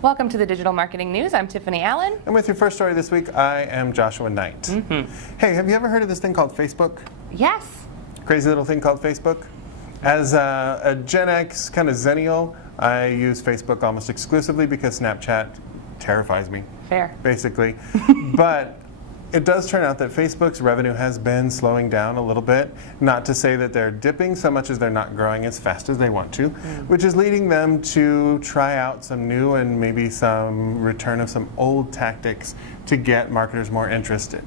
Welcome to the Digital Marketing News. I'm Tiffani Allen. And with your first story this week, I am Joshua Nite. Hey, have you ever heard of this thing called Facebook? Yes. Crazy little thing called Facebook? As a Gen X kind of Zennial, I use Facebook almost exclusively because Snapchat terrifies me. Fair. Basically. But it does turn out that Facebook's revenue has been slowing down a little bit. Not to say that they're dipping so much as they're not growing as fast as they want to, which is leading them to try out some new and maybe some return of some old tactics to get marketers more interested.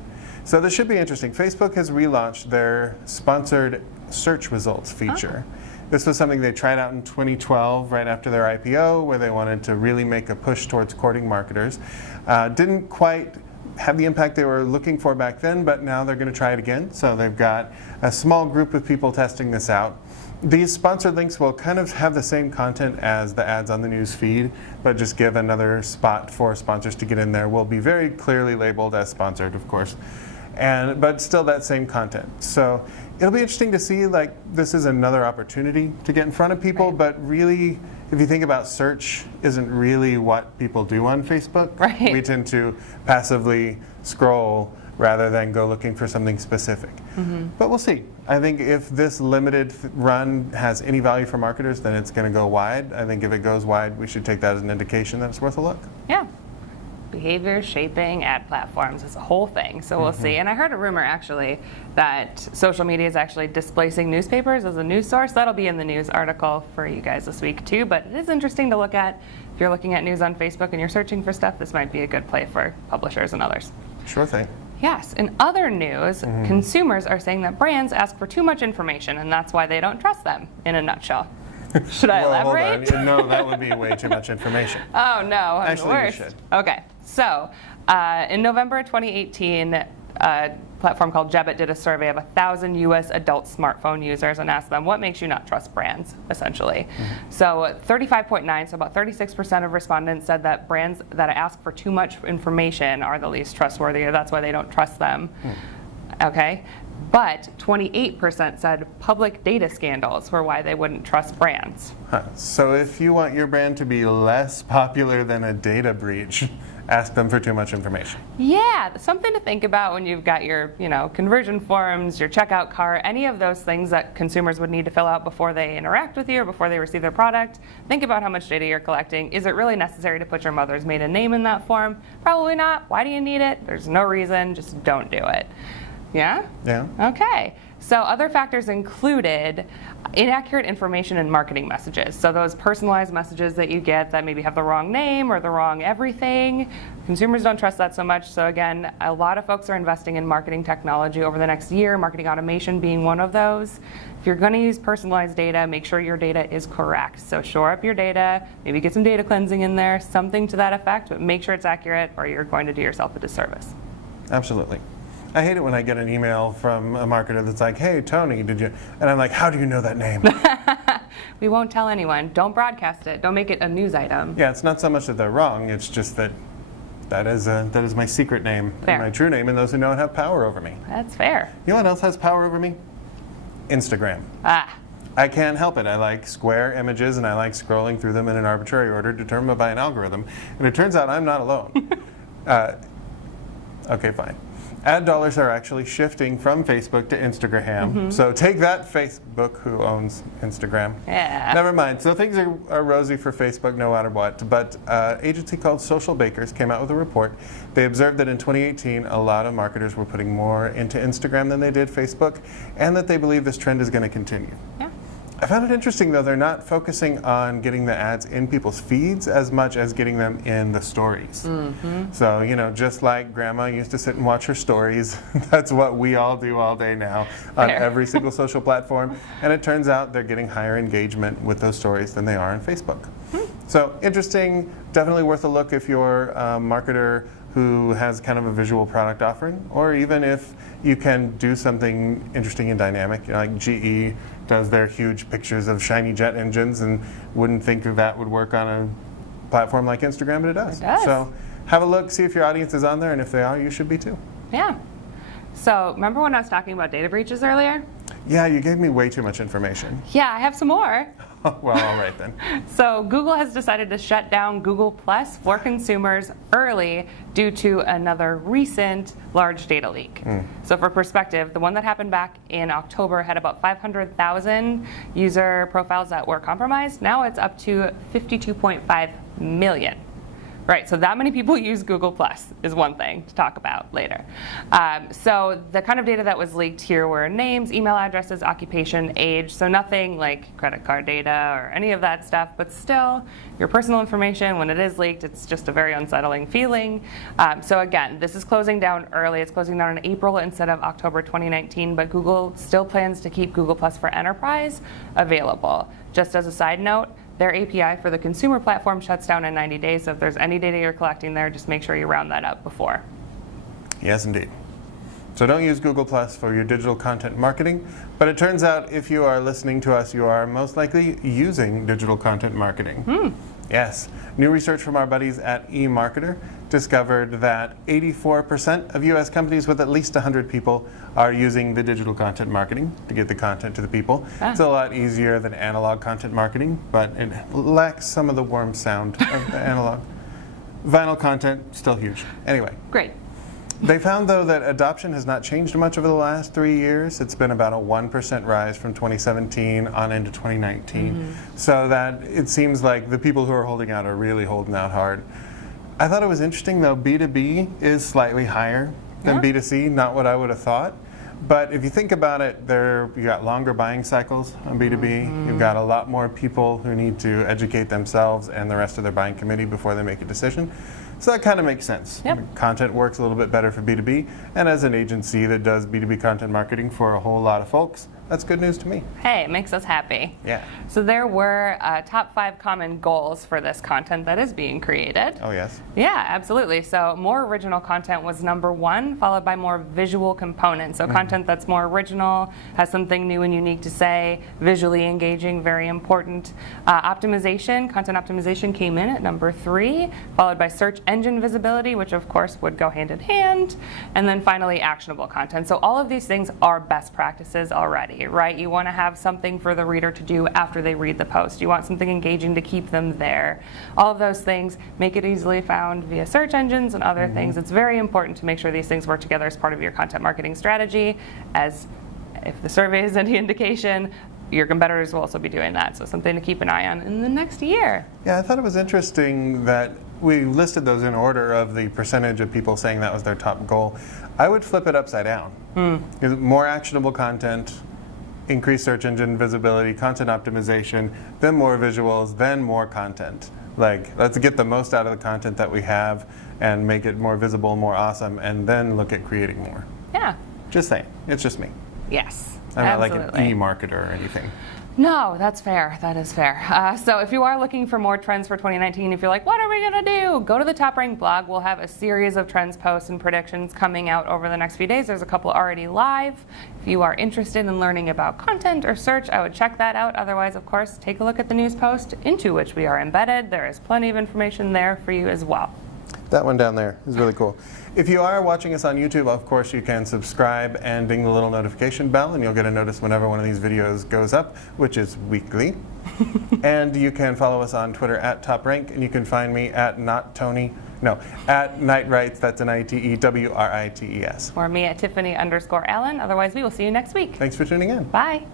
So this should be interesting. Facebook has relaunched their sponsored search results feature. This was something they tried out in 2012, right after their IPO, where they wanted to really make a push towards courting marketers. Didn't quite have the impact they were looking for back then, but now they're going to try it again. So they've got a small group of people testing this out. These sponsored links will kind of have the same content as the ads on the news feed, but just give another spot for sponsors to get in there. Will be very clearly labeled as sponsored, of course, but still that same content. So it'll be interesting to see, like, this is another opportunity to get in front of people, but really, if you think about search, isn't really what people do on Facebook. Right. We tend to passively scroll rather than go looking for something specific. But we'll see. I think if this limited run has any value for marketers, then it's going to go wide. I think if it goes wide, we should take that as an indication that it's worth a look. Yeah. Behavior shaping ad platforms is a whole thing, so we'll see. And I heard a rumor actually that social media is actually displacing newspapers as a news source. That'll be in the news article for you guys this week too, but it is interesting to look at. If you're looking at news on Facebook and you're searching for stuff, this might be a good play for publishers and others. Sure thing. Yes, in other news, consumers are saying that brands ask for too much information and that's why they don't trust them, in a nutshell. Should I elaborate? Hold on. No, that would be way too much information. Oh no, I'm Actually, the worst. you should. Okay, so in November 2018, a platform called Jebbit did a survey of 1,000 U.S. adult smartphone users and asked them, what makes you not trust brands, essentially. So 35.9, so about 36% of respondents said that brands that ask for too much information are the least trustworthy, or that's why they don't trust them. Okay. But 28% said public data scandals were why they wouldn't trust brands. So if you want your brand to be less popular than a data breach, ask them for too much information. Yeah, something to think about when you've got your, conversion forms, your checkout cart, any of those things that consumers would need to fill out before they interact with you or before they receive their product. Think about how much data you're collecting. Is it really necessary to put your mother's maiden name in that form? Probably not. Why do you need it? There's no reason. Just don't do it. Yeah? Yeah. Okay. So other factors included inaccurate information in marketing messages. So those personalized messages that you get that maybe have the wrong name or the wrong everything. Consumers don't trust that so much. So again, a lot of folks are investing in marketing technology over the next year, marketing automation being one of those. If you're going to use personalized data, make sure your data is correct. So shore up your data, maybe get some data cleansing in there, something to that effect, but make sure it's accurate or you're going to do yourself a disservice. Absolutely. I hate it when I get an email from a marketer that's like, hey, Tony, did you? And I'm like, how do you know that name? We won't tell anyone. Don't broadcast it. Don't make it a news item. Yeah, it's not so much that they're wrong. It's just that that is my secret name, Fair. my true name, and those who don't have power over me. That's fair. You know what else has power over me? Instagram. I can't help it. I like square images, and I like scrolling through them in an arbitrary order determined by an algorithm. And it turns out I'm not alone. Okay, fine. Ad dollars are actually shifting from Facebook to Instagram. So take that, Facebook, who owns Instagram. Yeah. Never mind. So things are rosy for Facebook no matter what. But an agency called Social Bakers came out with a report. They observed that in 2018, a lot of marketers were putting more into Instagram than they did Facebook, and that they believe this trend is going to continue. Yeah. I found it interesting, though, they're not focusing on getting the ads in people's feeds as much as getting them in the stories. So, just like grandma used to sit and watch her stories, that's what we all do all day now on every single social platform. And it turns out they're getting higher engagement with those stories than they are on Facebook. So interesting, definitely worth a look if you're a marketer who has kind of a visual product offering, or even if you can do something interesting and dynamic, like GE does their huge pictures of shiny jet engines, and wouldn't think that would work on a platform like Instagram, but it does. It does. So have a look, see if your audience is on there, and if they are, you should be too. Yeah. So remember when I was talking about data breaches earlier? Yeah, you gave me way too much information. Yeah, I have some more. Well, all right then. So Google has decided to shut down Google Plus for consumers early due to another recent large data leak. So for perspective, the one that happened back in October had about 500,000 user profiles that were compromised. Now it's up to 52.5 million. Right, so that many people use Google Plus is one thing to talk about later. So the kind of data that was leaked here were names, email addresses, occupation, age, so nothing like credit card data or any of that stuff, but still, your personal information, when it is leaked, it's just a very unsettling feeling. So again, this is closing down early. It's closing down in April instead of October 2019, but Google still plans to keep Google Plus for Enterprise available. Just as a side note, their API for the consumer platform shuts down in 90 days, so if there's any data you're collecting there, just make sure you round that up before. Yes, indeed. So don't use Google Plus for your digital content marketing, but it turns out if you are listening to us, you are most likely using digital content marketing. Yes. New research from our buddies at eMarketer discovered that 84% of U.S. companies with at least 100 people are using the digital content marketing to get the content to the people. It's a lot easier than analog content marketing, but it lacks some of the warm sound of the analog. Vinyl content, still huge. Anyway. Great. They found, though, that adoption has not changed much over the last 3 years. It's been about a 1% rise from 2017 on into 2019. So that it seems like the people who are holding out are really holding out hard. I thought it was interesting, though, B2B is slightly higher than B2C, not what I would have thought. But if you think about it, you got longer buying cycles on B2B. You've got a lot more people who need to educate themselves and the rest of their buying committee before they make a decision. So that kind of makes sense. Content works a little bit better for B2B, and as an agency that does B2B content marketing for a whole lot of folks, that's good news to me. Hey, it makes us happy. Yeah. So there were top 5 common goals for this content that is being created. Oh, yes? Yeah, absolutely. So more original content was number 1, followed by more visual components. So content that's more original, has something new and unique to say, visually engaging, very important. Optimization, content optimization came in at number 3, followed by search engine visibility, which of course would go hand in hand. And then finally, actionable content. So all of these things are best practices already, right? You want to have something for the reader to do after they read the post. You want something engaging to keep them there. All of those things make it easily found via search engines and other things. It's very important to make sure these things work together as part of your content marketing strategy, as if the survey is any indication, your competitors will also be doing that. So something to keep an eye on in the next year. Yeah, I thought it was interesting that we listed those in order of the percentage of people saying that was their top goal. I would flip it upside down. More actionable content, increased search engine visibility, content optimization, then more visuals, then more content. Like, let's get the most out of the content that we have and make it more visible, more awesome, and then look at creating more. Yeah. Just saying. It's just me. Yes. I'm not like absolutely. an e-marketer or anything. No, that's fair. That is fair. So if you are looking for more trends for 2019, if you're like, what are we going to do? Go to the TopRank blog. We'll have a series of trends posts and predictions coming out over the next few days. There's a couple already live. If you are interested in learning about content or search, I would check that out. Otherwise, of course, take a look at the news post into which we are embedded. There is plenty of information there for you as well. That one down there is really cool. If you are watching us on YouTube, of course, you can subscribe and ding the little notification bell, and you'll get a notice whenever one of these videos goes up, which is weekly. And you can follow us on Twitter at TopRank, and you can find me at at NiteWrites, that's NITEWRITES. Or me at Tiffani_Allen. Otherwise, we will see you next week. Thanks for tuning in. Bye.